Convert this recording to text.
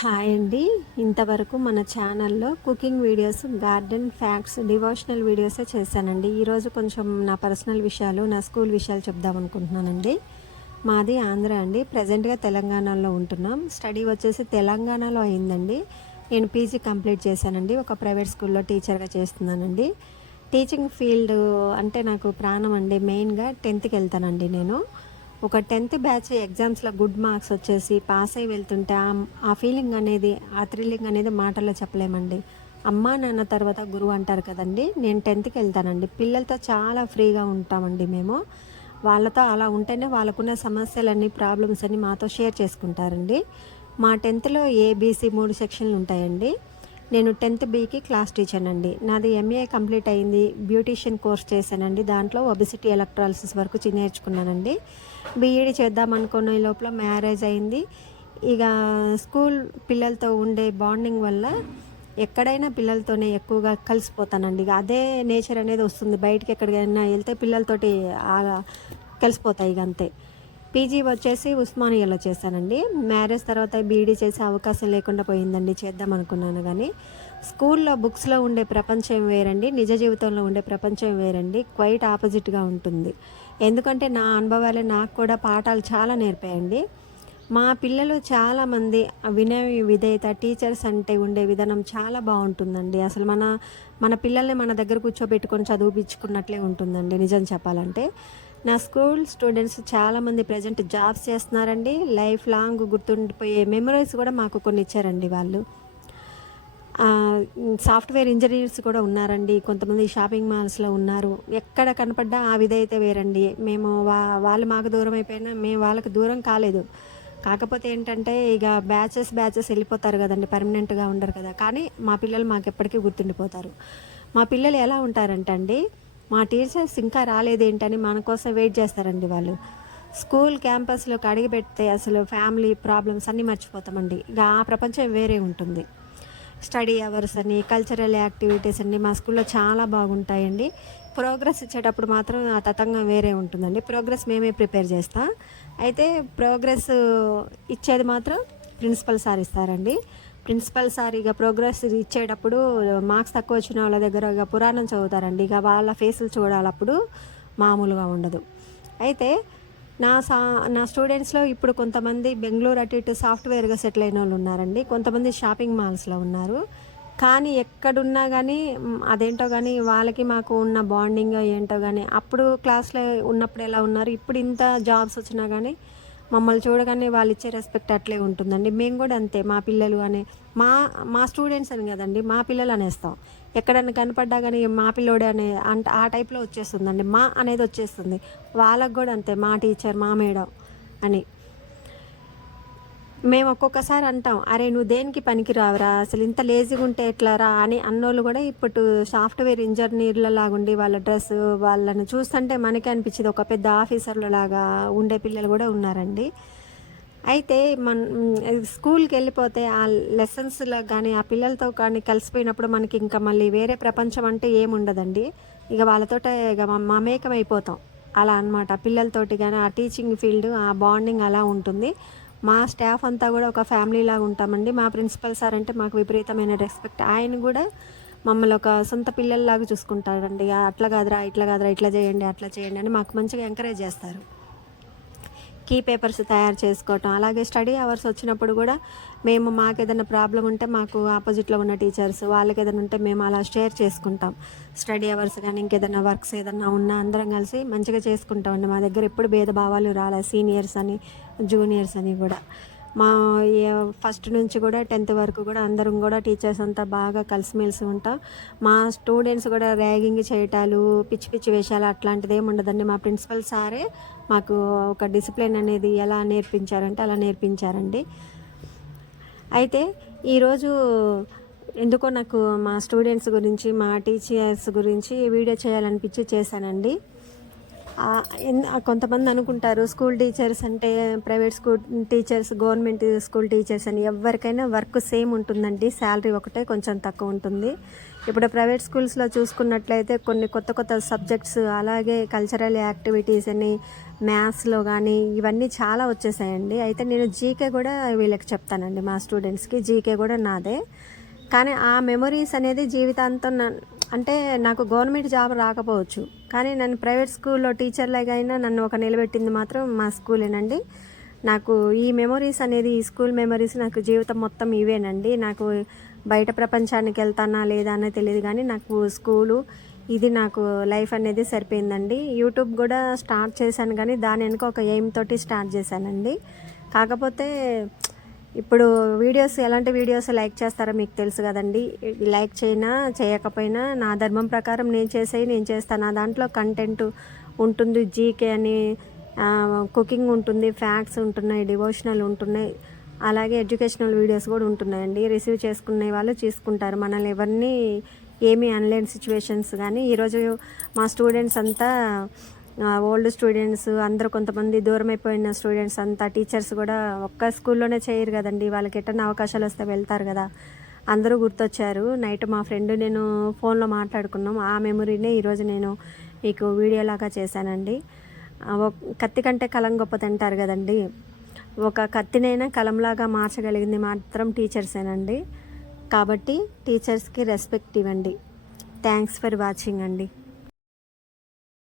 Hi అండి. ఇంతవరకు మన ఛానల్లో cooking videos, garden facts, devotional వీడియోసే చేశానండి. ఈరోజు కొంచెం నా పర్సనల్ విషయాలు, నా స్కూల్ విషయాలు చెప్దాం అనుకుంటున్నానండి. మాది ఆంధ్ర అండి. ప్రజెంట్గా తెలంగాణలో ఉంటున్నాం. స్టడీ వచ్చేసి తెలంగాణలో అయిందండి. నేను పీజీ కంప్లీట్ చేశానండి. ఒక ప్రైవేట్ స్కూల్లో టీచర్గా చేస్తున్నానండి. టీచింగ్ ఫీల్డ్ అంటే నాకు ప్రాణం అండి. మెయిన్గా 10th వెళ్తానండి నేను. ఒక 10th బ్యాచ్ ఎగ్జామ్స్లో గుడ్ మార్క్స్ వచ్చేసి పాస్ అయ్యి వెళ్తుంటే ఆ ఫీలింగ్ అనేది, ఆ థ్రిల్లింగ్ అనేది మాటల్లో చెప్పలేమండి. అమ్మా నాన్న తర్వాత గురువు అంటారు కదండి. నేను 10th వెళ్తానండి. పిల్లలతో చాలా ఫ్రీగా ఉంటామండి మేము. వాళ్ళతో అలా ఉంటేనే వాళ్ళకున్న సమస్యలన్నీ, ప్రాబ్లమ్స్ అన్నీ మాతో షేర్ చేసుకుంటారండి. మా 10thలో ఏబీసీ 3 సెక్షన్లు ఉంటాయండి. నేను 10th బీకి క్లాస్ టీచర్ అండి. నాది ఎంఏ కంప్లీట్ అయింది. బ్యూటీషియన్ కోర్స్ చేశానండి. దాంట్లో ఒబిసిటీ ఎలక్ట్రాలిసిస్ వరకు నేర్చుకున్నానండి. బీఈడీ చేద్దాం అనుకున్న లోపల మ్యారేజ్ అయింది. ఇక స్కూల్ పిల్లలతో ఉండే బాండింగ్ వల్ల ఎక్కడైనా పిల్లలతోనే ఎక్కువగా కలిసిపోతానండి. ఇక అదే నేచర్ అనేది వస్తుంది. బయటికి ఎక్కడికైనా వెళ్తే పిల్లలతోటి కలిసిపోతాయి ఇక అంతే. పీజీ వచ్చేసి ఉస్మానియాలో చేశానండి. మ్యారేజ్ తర్వాత బీఈడీ చేసే అవకాశం లేకుండా పోయిందండి. చేద్దాం అనుకున్నాను కానీ స్కూల్లో బుక్స్లో ఉండే ప్రపంచం వేరండి, నిజ జీవితంలో ఉండే ప్రపంచం వేరండి. క్వైట్ ఆపోజిట్గా ఉంటుంది. ఎందుకంటే నా అనుభవాలే నాకు కూడా పాఠాలు చాలా నేర్పాయండి. మా పిల్లలు చాలామంది వినయ విధేయత, టీచర్స్ అంటే ఉండే విధానం చాలా బాగుంటుందండి. అసలు మన మన పిల్లల్ని మన దగ్గర కూర్చోబెట్టుకొని చదివిపించుకున్నట్లే ఉంటుందండి నిజం చెప్పాలంటే. నా స్కూల్ స్టూడెంట్స్ చాలామంది ప్రజెంట్ జాబ్స్ చేస్తున్నారండి. లైఫ్ లాంగ్ గుర్తుండిపోయే మెమరీస్ కూడా మాకు కొన్ని ఇచ్చారండి వాళ్ళు. సాఫ్ట్వేర్ ఇంజనీర్స్ కూడా ఉన్నారండి. కొంతమంది షాపింగ్ మాల్స్లో ఉన్నారు. ఎక్కడ కనపడ్డా ఆ విధైతే వేరండి. మేము వాళ్ళు మాకు దూరం అయిపోయినా మేము వాళ్ళకి దూరం కాలేదు. కాకపోతే ఏంటంటే ఇక బ్యాచెస్ వెళ్ళిపోతారు కదండి, పర్మనెంట్గా ఉండరు కదా. కానీ మా పిల్లలు మాకు ఎప్పటికీ గుర్తుండిపోతారు. మా పిల్లలు ఎలా ఉంటారంటే అండి, మా టీచర్స్ ఇంకా రాలేదేంటని మన కోసం వెయిట్ చేస్తారండి వాళ్ళు. స్కూల్ క్యాంపస్లోకి అడిగి పెడితే అసలు ఫ్యామిలీ ప్రాబ్లమ్స్ అన్నీ మర్చిపోతామండి. ఇక ఆ ప్రపంచం వేరే ఉంటుంది. స్టడీ అవర్స్ అని, కల్చరల్ యాక్టివిటీస్ అన్నీ మా స్కూల్లో చాలా బాగుంటాయండి. ప్రోగ్రెస్ ఇచ్చేటప్పుడు మాత్రం ఆ తతంగం వేరే ఉంటుందండి. ప్రోగ్రెస్ మేమే ప్రిపేర్ చేస్తాం. అయితే ప్రోగ్రెస్ ఇచ్చేది మాత్రం ప్రిన్సిపల్ సార్ ఇస్తారండి. ప్రిన్సిపల్ సార్ ఇక ప్రోగ్రెస్ ఇచ్చేటప్పుడు మార్క్స్ తక్కువ వచ్చిన వాళ్ళ దగ్గర ఇక పురాణం చదువుతారండి. ఇక వాళ్ళ ఫేసులు చూడాలప్పుడు మామూలుగా ఉండదు. అయితే నా స్టూడెంట్స్లో ఇప్పుడు కొంతమంది బెంగళూరు అటు ఇటు సాఫ్ట్వేర్గా సెటిల్ అయిన వాళ్ళు ఉన్నారండి. కొంతమంది షాపింగ్ మాల్స్లో ఉన్నారు. కానీ ఎక్కడున్నా కానీ అదేంటో కానీ వాళ్ళకి మాకు ఉన్న బాండింగ్ ఏంటో కానీ అప్పుడు క్లాస్లో ఉన్నప్పుడు ఎలా ఉన్నారు, ఇప్పుడు ఇంత జాబ్స్ వచ్చినా కానీ మమ్మల్ని చూడగానే వాళ్ళు ఇచ్చే రెస్పెక్ట్ అట్లే ఉంటుందండి. మేము కూడా అంతే. మా పిల్లలు అనే మా మా స్టూడెంట్స్ అని కదండి, మా పిల్లలు అనేస్తాం. ఎక్కడన్నా కనపడ్డా కానీ మా పిల్లోడే అనే అంటే ఆ టైప్లో వచ్చేస్తుందండి. మా అనేది వచ్చేస్తుంది. వాళ్ళకు కూడా అంతే, మా టీచర్, మా మేడం అని. మేము ఒక్కొక్కసారి అంటాం, అరే నువ్వు దేనికి పనికి రావురా, అసలు ఇంత లేజీగా ఉంటే ఎట్లారా అని అన్నోళ్ళు కూడా ఇప్పుడు సాఫ్ట్వేర్ ఇంజనీర్ల లాగుండి వాళ్ళ డ్రెస్ వాళ్ళని చూస్తుంటే మనకే అనిపించింది ఒక పెద్ద ఆఫీసర్ల లాగా ఉండే పిల్లలు కూడా ఉన్నారండి. అయితే స్కూల్కి వెళ్ళిపోతే ఆ లెసన్స్లో కానీ ఆ పిల్లలతో కానీ కలిసిపోయినప్పుడు మనకి ఇంకా మళ్ళీ వేరే ప్రపంచం అంటే ఏముండదండి. ఇక వాళ్ళతో ఇక మమేకం అయిపోతాం అలా అనమాట. పిల్లలతోటి కానీ ఆ టీచింగ్ ఫీల్డ్, ఆ బాండింగ్ అలా ఉంటుంది. మా స్టాఫ్ అంతా కూడా ఒక ఫ్యామిలీ లాగా ఉంటామండి. మా ప్రిన్సిపల్ సార్ అంటే మాకు విపరీతమైన రెస్పెక్ట్. ఆయన కూడా మమ్మల్ని ఒక సొంత పిల్లల్లాగా చూసుకుంటారండి. అట్లా కాదురా, ఇట్లా కాదురా, ఇట్లా చేయండి, అట్లా చేయండి అని మాకు మంచిగా ఎంకరేజ్ చేస్తారు. కీ పేపర్స్ తయారు చేసుకోవటం, అలాగే స్టడీ అవర్స్ వచ్చినప్పుడు కూడా మేము మాకు ఏదైనా ప్రాబ్లం ఉంటే మాకు ఆపోజిట్లో ఉన్న టీచర్స్ వాళ్ళకి ఏదైనా ఉంటే మేము అలా షేర్ చేసుకుంటాం. స్టడీ అవర్స్ కానీ ఇంకేదైనా వర్క్స్ ఏదైనా ఉన్నా అందరం కలిసి మంచిగా చేసుకుంటామండి. మా దగ్గర ఎప్పుడు భేదభావాలు రాలే. సీనియర్స్ అని, జూనియర్స్ అని కూడా మా ఫస్ట్ నుంచి కూడా 10th వరకు కూడా అందరం కూడా టీచర్స్ అంతా బాగా కలిసిమెలిసి ఉంటాం. మా స్టూడెంట్స్ కూడా ర్యాగింగ్ చేయటాలు, పిచ్చి పిచ్చి వేషాలు అట్లాంటిది ఏమి ఉండదండి. మా ప్రిన్సిపల్ సారే మాకు ఒక డిసిప్లిన్ అనేది ఎలా నేర్పించారంటే అలా నేర్పించారండి. అయితే ఈరోజు ఎందుకో నాకు మా స్టూడెంట్స్ గురించి, మా టీచర్స్ గురించి వీడియో చేయాలనిపించి చేశానండి. కొంతమంది అనుకుంటారు స్కూల్ టీచర్స్ అంటే private school teachers, government school teachers అని. ఎవరికైనా వర్క్ సేమ్ ఉంటుందండి, శాలరీ ఒకటే కొంచెం తక్కువ ఉంటుంది. ఇప్పుడు ప్రైవేట్ స్కూల్స్లో చూసుకున్నట్లయితే కొన్ని కొత్త కొత్త సబ్జెక్ట్స్, అలాగే కల్చరల్ యాక్టివిటీస్ అని, మ్యాథ్స్లో కానీ ఇవన్నీ చాలా వచ్చేసాయండి. అయితే నేను జీకే కూడా వీళ్ళకి చెప్తానండి, మా స్టూడెంట్స్కి జీకే కూడా నాదే. కానీ ఆ మెమొరీస్ అనేది జీవితాంతం అంటే నాకు గవర్నమెంట్ జాబ్ రాకపోవచ్చు, కానీ నన్ను ప్రైవేట్ స్కూల్లో టీచర్లాగా అయినా నన్ను ఒక నిలబెట్టింది మాత్రం మా స్కూలేనండి. నాకు ఈ మెమొరీస్ అనేది, ఈ స్కూల్ మెమొరీస్ నాకు జీవితం మొత్తం ఇవేనండి. నాకు బయట ప్రపంచానికి వెళ్తానా లేదా అనేది తెలియదు, కానీ నాకు స్కూలు ఇది నాకు లైఫ్ అనేది సరిపోయిందండి. యూట్యూబ్ కూడా స్టార్ట్ చేశాను, కానీ దాని వెనుక ఒక ఎయిమ్ తోటి స్టార్ట్ చేశానండి. కాకపోతే ఇప్పుడు వీడియోస్, ఎలాంటి వీడియోస్ లైక్ చేస్తారో మీకు తెలుసు కదండి. లైక్ చేయకపోయినా నా ధర్మం ప్రకారం నేను చేస్తాను. నా దాంట్లో కంటెంట్ ఉంటుంది, జీకే అని, కుకింగ్ ఉంటుంది, ఫ్యాక్ట్స్ ఉంటున్నాయి, డివోషనల్ ఉంటున్నాయి, అలాగే ఎడ్యుకేషనల్ వీడియోస్ కూడా ఉంటున్నాయండి. రిసీవ్ చేసుకునే వాళ్ళు తీసుకుంటారు, మనల్ని ఎవరిని ఏమీ అనలేని సిచ్యువేషన్స్. కానీ ఈరోజు మా స్టూడెంట్స్ అంతా ఓల్డ్ స్టూడెంట్స్ అందరూ, కొంతమంది దూరం అయిపోయిన స్టూడెంట్స్ అంతా, టీచర్స్ కూడా ఒక్క స్కూల్లోనే చేయరు కదండి, వాళ్ళకి ఎట్టన్నా అవకాశాలు వస్తే వెళ్తారు కదా, అందరూ గుర్తొచ్చారు. నైట్ మా ఫ్రెండ్ నేను ఫోన్లో మాట్లాడుకున్నాం, ఆ మెమొరీనే ఈరోజు నేను మీకు వీడియోలాగా చేశానండి. కత్తి కంటే కలం గొప్పదంటారు కదండి, ఒక కత్తినైనా కలంలాగా మార్చగలిగింది మాత్రం టీచర్సేనండి. కాబట్టి టీచర్స్కి రెస్పెక్ట్ ఇవ్వండి. థ్యాంక్స్ ఫర్ వాచింగ్ అండి.